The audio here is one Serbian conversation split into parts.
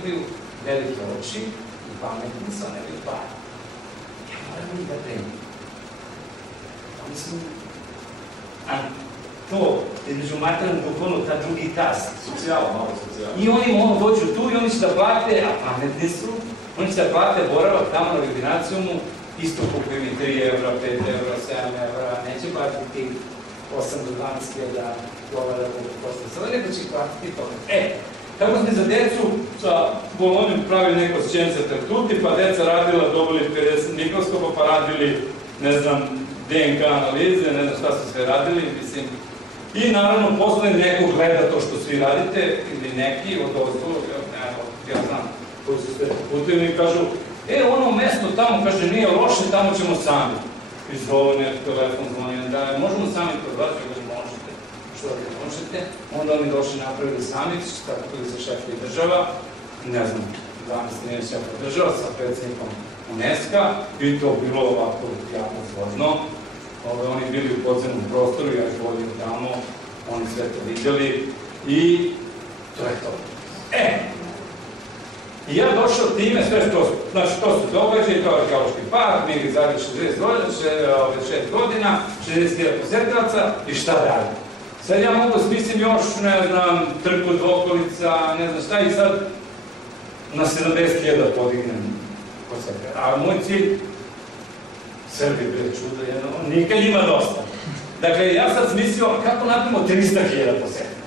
imaju velike oči i pametni su, a nemaju para. Ja moram ih da primim. Mislim, a to, između materijalnog duhovno, ta drugi tas. Socijala, malo socijala. I oni mogu dođu tu i oni će da plate, a pametni su, oni će da plate boravak tamo na ordinacijumu, isto koliko im je 3 evra, 5 evra, 7 evra, neće platiti 8 do 12 hiljada dolara koliko košta sada, nego će platiti to. Tako smo za decu sa Bolonjom pravili neko scienza per tutti, pa deca radila, dobili 50 mikroskopa, pa radili, ne znam, DNK analize, ne znam šta su sve radili, mislim. I naravno, posle neko gleda to što svi radite, ili neki od ozdu, ja znam, koji su sve putili i kažu, ono mesto tamo, kaže, nije loše, tamo ćemo sami. I zove neki telefon, zvonjen, da možemo sami prodati, ili možete, što da možete. Onda oni došli napravili sami, tako bili sa šefa i država, ne znam, danas nije šefa država, sa predsjednikom UNESCO-a, i to bilo ovako jako složno. Oni bili u podzemnom prostoru, ja ih vodim tamo, oni sve to vidjeli i to je to. I ja došao time, sve što, znači to su događaje, to je arheološki park, mi ih zadnjih 6 godina, 60.000 posetilaca i šta dalje. Sad ja mogu smislim još, ne znam, trg od okolica, ne znam šta i sad na 70.000 podignem posetilaca. A moj cilj, Srbi bili čudo jedno, nikad ima dosta. Dakle, ja sad smislio kako napravimo 300.000 posetilaca.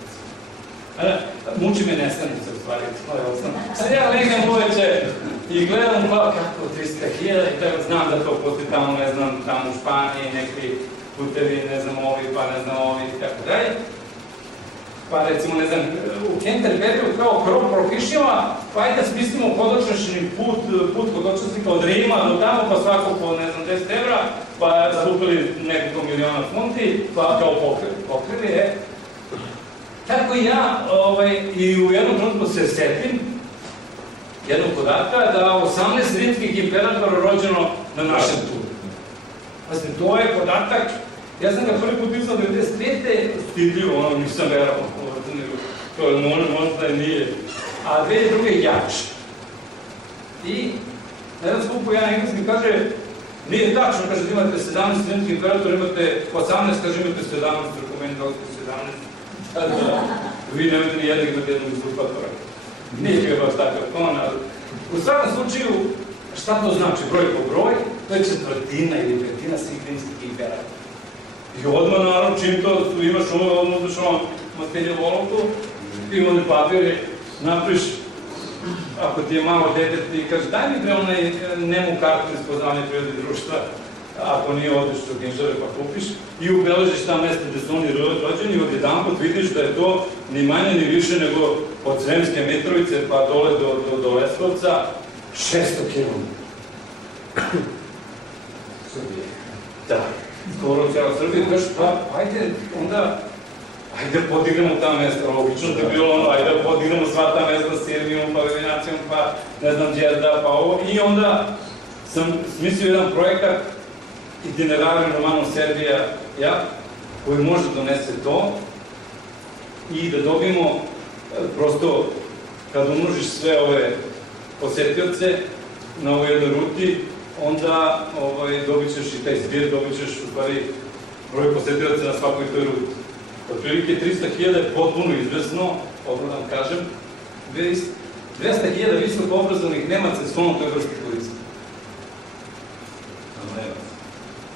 Muči me nestanica u stvari, to je osnovno. Sad ja legam uveče i gledam kako 300.000 i tako znam da to postoji tamo, ne znam, tamo u Španiji, neki putevi, ne znam ovi, pa ne znam ovi i tako dalje. Pa recimo, ne znam, u Kenterberiju kao krov prokišnjava, pa ajde da smislimo hodočašni put hodočasnika od Rima do tamo, pa svako po, ne znam, 10 evra, pa skupili nekoliko miliona funti, pa kao pokrili, Tako i ja, i u jednom trenutku se setim jednog podatka da 18 rimskih imperatora rođeno na našem turu. Pazite, to je podatak, ja sam ga prvi put pisao 95. stidljivo, nisam verao, to je možda nije, a 2002. jače. I na jednom skupu jedan engleski kaže, nije tačno, kaže, imate 17 rimskih imperatora, imate 18, kaže, imate 17, rekomeni da ostavite 17. Vi nemate ni jednog uzurpatora. Nije baš takav ton, ali u svakom slučaju, šta to znači broj po broj? To je četvrtina ili petina svih rimskih imperatora. I odmah, naravno, čim to imaš odmah uzeš mastelje volovku, i onda papir napriš, ako ti je malo dete, ti kaže, daj mi pre onaj nemu kartu iz poznavanja prirode društva, ako nije odeš u knjižare pa kupiš, i ubeležiš ta mesta gde su oni rođeni, od jedan put vidiš da je to ni manje ni više nego od Sremske Mitrovice pa dole do Leskovca 600 km. Srbije. Da, skoro cijela Srbije, kažeš, pa ajde onda, ajde podigramo ta mesta, logično da je bilo ono, ajde podigramo sva ta mesta s Sirvijom, pa Vevinacijom, pa ne znam, Đerda, pa ovo, i onda sam smislio jedan projekat Itinerarium Romanum Serbia, koji može da donese to i da dobijemo, prosto, kad umnožiš sve ove posetioce na ovoj jednoj ruti, onda dobit ćeš i taj zbir, dobit ćeš u stvari broj posetioca na svakoj toj ruti. Otprilike 300.000 je potpuno izvesno, odmah vam kažem, 200.000 visoko obrazovanih Nemaca je sklono toj vrsti turizma.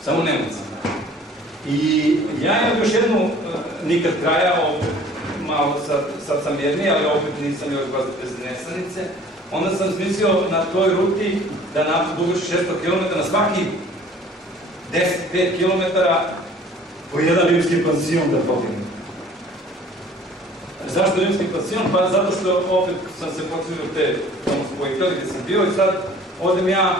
Samo Nemaca. I ja imam još jednu, nikad kraja, malo sad sam mirniji, ali opet nisam još baš bez nesanice. Onda sam smislio na toj ruti da dugoši 600 km, na svaki 10-5 km po jedan rimski pansion da pogledam. Zašto rimski pansion? Pa zato što opet sam se potvrdio te spojitelji gde sam bio i sad odem ja,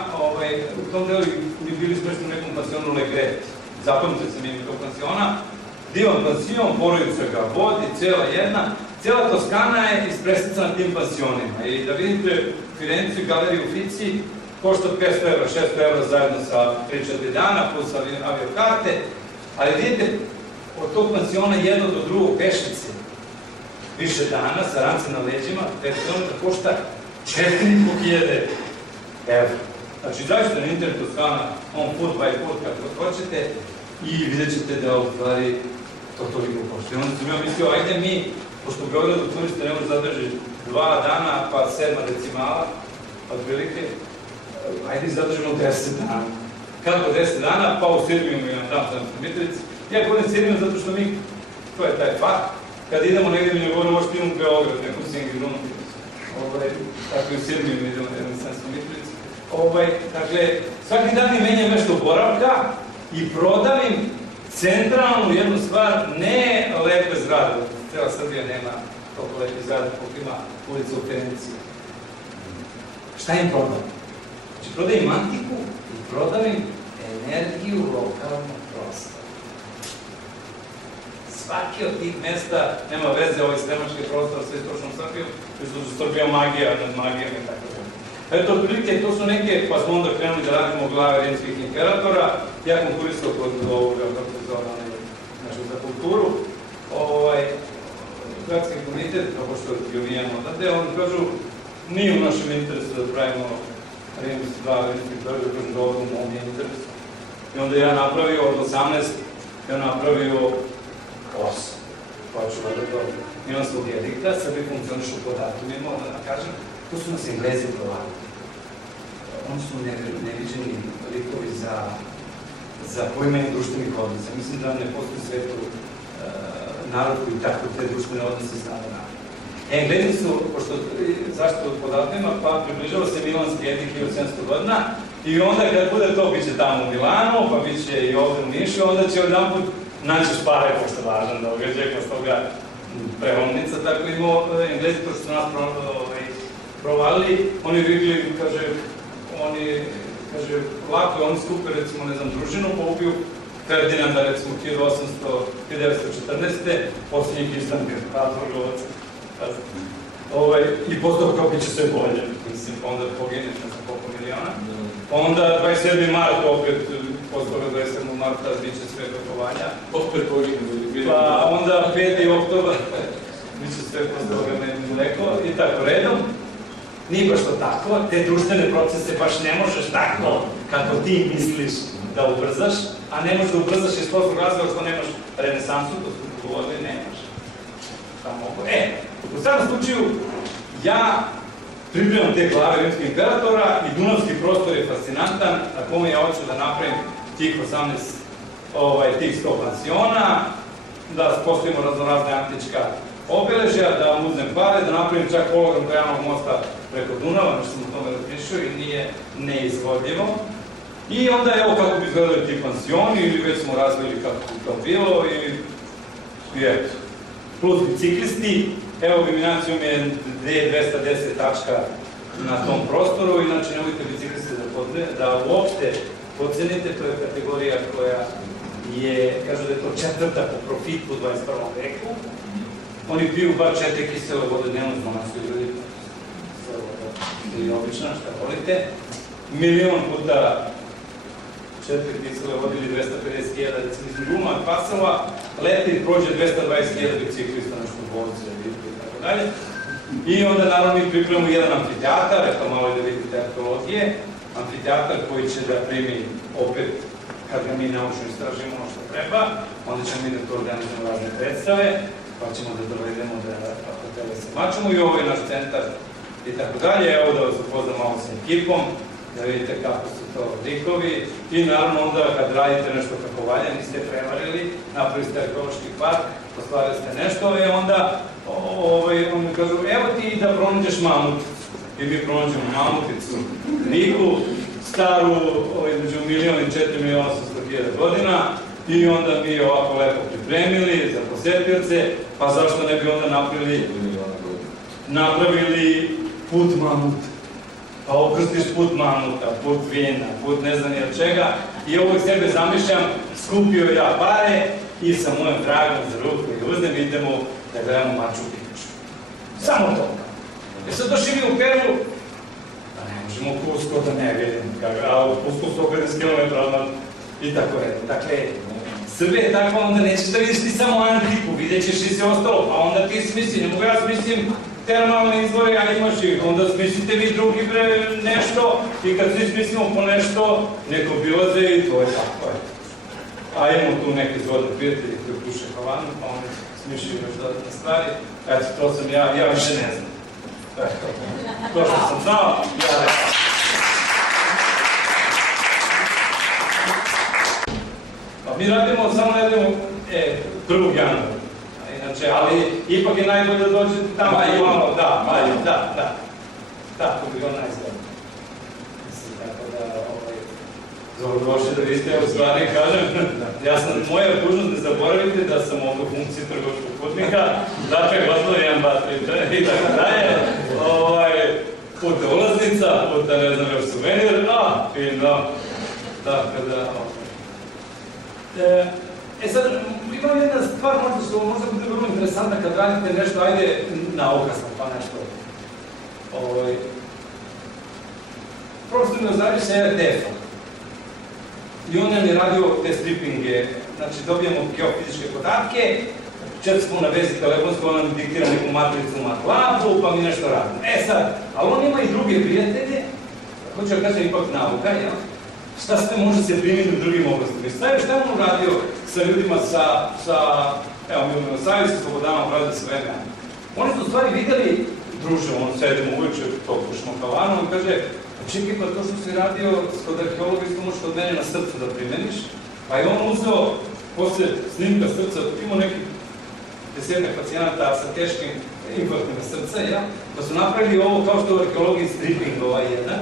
u tom delu mi bili smešni u nekom pansionu Legret. Zapamtio sam ime tog pansiona. Divan pansion, porodica ga vodi, cijela Toskana je ispreslicana tim pansionima. I da vidite Firencu i galeriju Uffizi, košta 500 evra, 600 evra zajedno sa 3-4 dana, plus aviokarte. Ali vidite, od tog pansiona jedno do drugog pešice, više dana, sa rance na leđima, 5 km košta 4.500 evra. Znači, zašto na internetu stana on foot by foot kako hoćete i vidjet ćete da u stvari to toliko košta. I onda sam ja mislio, ajde mi, pošto u Beogradu turiste ne može zadržiti 2 dana pa 7 decimala, otprilike, ajde zadržimo 10 dana. Kako 10 dana? Pa u Sirbiju mi imam tamo u Mitrovici. Ja govorim Sirbiju zato što mi, to je taj fakt, kad idemo negdje mi ne govorim, možete idemo u Beograd, nekom Singirunu, tako i u Sirbiju mi idemo u Mitrovici. Dakle, svaki dan mi menjam nešto boravka i prodavim centralnu jednu stvar, ne lepe zgrade. Cijela Srbija nema toliko lepe zgrade koliko ima ulica u Feniciji. Šta im prodam? Znači, prodavim antiku i prodavim energiju lokalnog prostora. Svaki od tih mesta nema veze, ovaj sremački prostor, sve to što sam Srbija magija nad magijom i tako da. Eto, otprilike, to su neke, pa smo onda krenuli da radimo glave rimskih imperatora. Ja konkurisao kod ovoga, kako se zove, znači, za kulturu. Gradski komitet, kako što ga vijemo odande, oni kažu, nije u našem interesu da pravimo glave rimskih imperatora, da kažem da ovo u mom interesu. I onda ja napravio od 18, ja napravio 8. Pa ću da dobro. Milanskog edikta, Srbi funkcionišu po datumima, da kažem, tu su nas Englezi provali. Oni su neviđeni likovi za poimanje društvenih odnosa. Mislim da ne postoji svetu narod koji tako te društvene odnose zna da nađe. Englezi su, pošto zašto po datumima, pa približava se Milanski edik 1700 godina i onda kad bude to, bit će tamo u Milanu, pa bit će i ovdje u Nišu, onda će odjedanput naći pare, pošto je važan događaj, posle toga prelomnica, tako imao Englezi, to što su nas provalili, oni rekli, kaže, lako je, oni skupe, recimo, ne znam, družinu, pa ubiju Ferdinanda, recimo, 1914. posljednjih istanke, Habsburgovaca. I posle toga kao bit će sve bolje, mislim, pa onda pogineš, ne znam koliko miliona. Onda 27. mart, opet, posle toga 27. marta, bit će sve gotovanja. Opet pogineš. Pa onda 5. oktobar, bit će sve posle toga mleko i tako redom. Nije baš to tako, te društvene procese baš ne možeš tako kako ti misliš da ubrzaš, a ne možeš da ubrzaš iz prostog razloga što nemaš renesansu, to smo govorili, nemaš. U svakom slučaju, ja pripremam te glave rimskih imperatora i Dunavski prostor je fascinantan, na kome ja hoću da napravim tih 18, tih 100 pansiona, da postavimo raznorazne antička obeležja, da vam uzmem pare, da napravim čak hologram Trajanovog mosta preko Dunava, nešto sam o tome razmišljao i nije neizvodljivo. I onda evo kako bi izgledali ti pansioni, ili već smo razvili kako bi to bilo, i eto. Plus biciklisti, evo Viminacijum je 210 tačka na tom prostoru, inače nemojte biciklisti da uopšte podcenite, to je kategorija koja je, kažu da je to 4. po profitu u 21. veku. Oni piju bar 4 kisele vode dnevno, znači ljudi, ili obično, šta volite. 1.000.000 puta 4 kisele vode ili 250.000, recimo iz guma, pasova, leti prođe 220.000 biciklista, nešto bolce, i tako dalje. I onda naravno mi pripremamo jedan amfiteatar, eto malo da vidite arheologije, amfiteatar koji će da primi opet, kad ga mi naučno istražimo ono što treba, onda ćemo mi da to organizujemo razne predstave, pa ćemo da dovedemo da hotele se mačemo i ovo je naš centar i tako dalje. Evo da vas upoznam malo sa ekipom, da vidite kako su to likovi i naravno onda kad radite nešto kako valja, niste prevarili, napravili ste arheološki park, ostvarili ste nešto i onda oni kažu, evo ti da pronađeš mamuticu. I mi pronađemo mamuticu, liku, staru između 1.000.000 i 4.800.000 godina i onda mi je ovako lepo pripremili za posetioce, pa zašto ne bi onda napravili put mamuta. Pa okrstiš put mamuta, put vina, put ne znam ni od čega i uvijek sebe zamišljam, skupio ja pare i sa mojom dragom za ruku i uznem idemo da gledamo Maču Picchu. Samo to. I sad došli mi u Peru, da ne možemo u Cusco da ne vidimo, a u Cusco 150 km i tako redno. Dakle, Srbija je takva, onda nećeš da vidiš ti samo antiku, vidjet ćeš i sve ostalo, pa onda ti smisli, ne mogu ja smislim termalne izvore, a imaš ih, onda smislite vi drugi nešto i kad svi smislimo po nešto, neko bilaze i to je tako. A imamo tu neke zgodne prijatelji koji puše havanu, pa oni smišljaju još dodatne stvari. Eto, to sam ja više ne znam. To što sam znao, ja rekao. Pa mi radimo, samo ne radimo 1. januara. Inače, ali ipak je najbolje da dođete tamo i malo, da, to bi bilo najzgodno. Mislim, tako da, dobrodošli da vidite, u stvari, kažem, moja dužnost ne zaboravite da sam ovdje u funkciji trgovačkog putnika, dakle, gotovo 1, 2, 3, 4 i tako dalje, puta ulaznica, puta, ne znam, još suvenir, fino, tako da, sad, imam jedna stvar možda bude vrlo interesantna kad radite nešto, ajde, nauka sam pa nešto. Profesor Milozarić se je defo. I on nam je radio te stripinge, znači dobijamo geofizičke podatke, čet smo na vezi telefonsko, on nam diktira neku matricu u MATLAB-u, pa mi nešto radimo. Sad, ali on ima i druge prijatelje, hoću da kažem ipak nauka, jel? Šta sve može se primiti u drugim oblastima. Šta je on radio sa ljudima evo, Milomir Savić, sa Slobodanom, radio sa vremena. Oni su u stvari videli, družimo, on sedimo uveče, to pušimo kavanu, i kaže, čekaj, pa to što si radio kod arheologa, isto možeš od mene na srcu da primeniš. Pa je on uzeo, posle snimka srca, imao nekih 10 pacijenata sa teškim infarktima srca, pa su napravili ovo kao što u arheologiji stripping jedan,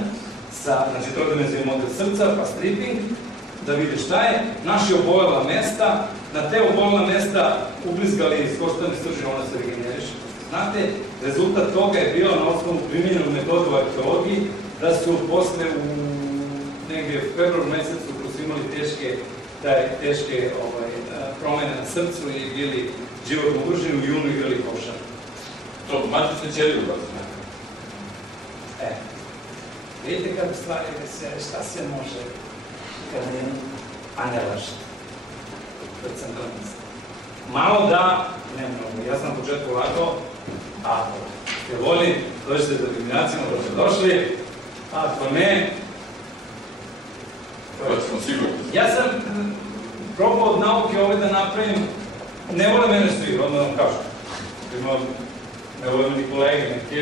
znači trodimenzionalni model srca, pa stripping, da vide šta je, naši obolela mesta, na te obolela mesta ublizgali iz koštane srži, ona se regeneriše. Znate, rezultat toga je bio na osnovu primjenjenog metodu u arheologiji, da su posle u negdje u februaru mesecu, koji su imali teške promene na srcu i bili životno ugroženi, u junu igrali košar. To matrične ćelije ulazi. Vidite kako stvari šta se može kad a ne lažete. To je centralnost. Malo da, ne mnogo. Ja sam na početku lagao, ako ste voljni, dođete do eliminacijama, došli, ako ne... Ja sam probao od nauke da napravim, ne vole mene svi, odmah vam kažem. Ne vole meni kolege neke,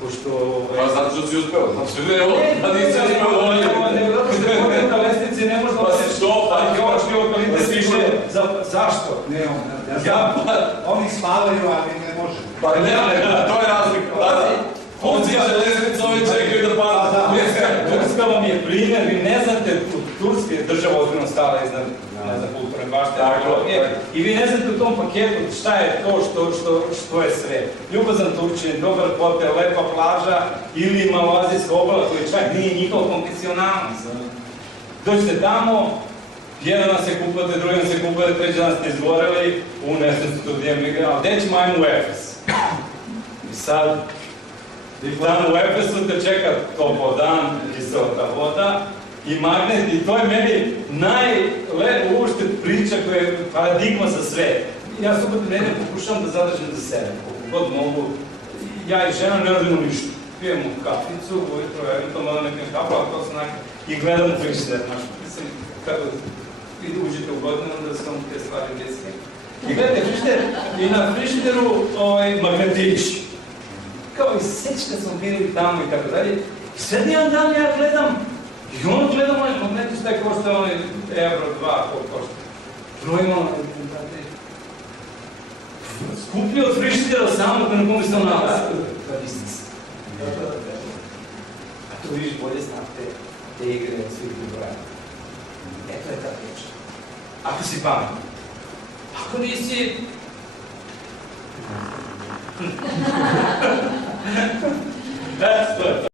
pošto... Pa zato što si uspeo, znači ne ovo, da nisi uspeo ovdje. Ne, zato što je podneta lestnici, ne možda... Pa si što, arheološki lokalitet više... Zašto? Ne, oni spavaju, ali ne može. Pa ne, to je razlika. Funkcija železnica, ovi čekaju da pada. Turska vam je primjer, vi ne znate, Turska je država ozbiljno stala iznad kulturne bašte, i vi ne znate u tom paketu šta je to što je sve. Ljubazan Turčin, dobar hotel, lepa plaža ili Malazijska obala koji čak nije njihova konfesionalnost. Dođete tamo, jedan nas se kupate, drugi nas se kupate, treći dan ste izgoreli, ne znam se to gdje mi igra, ali gdje ćemo ajmo u Efes. I sad, tamo u Efesu te čeka topao dan, kiselota voda i magnet, i to je meni uopšte priča koja je paradigma za sve. Ja subotu nedelju pokušavam da zadržim za sebe, koliko god mogu. Ja i žena ne radimo ništa. Pijemo kaficu, ujutro, eventualno da nekim kapu, ali to sam i gledam frižider. Mislim, kako uđete u godinu, da sam te stvari desne. I gledajte frižider, i na frižideru magnetići. Kao i sećate smo bili tamo i tako dalje. I sad jedan dan ja gledam, i ono gledam onaj magnetić, taj košta onaj evro, 2, koliko košta. Brojimo onaj, skuplji od frižidera samog, na kome se on nalazi. To je biznis. A to viš bolje znate te igre od svih broja. To je ta priča. Ako si pametno. Ako nisi... That's good.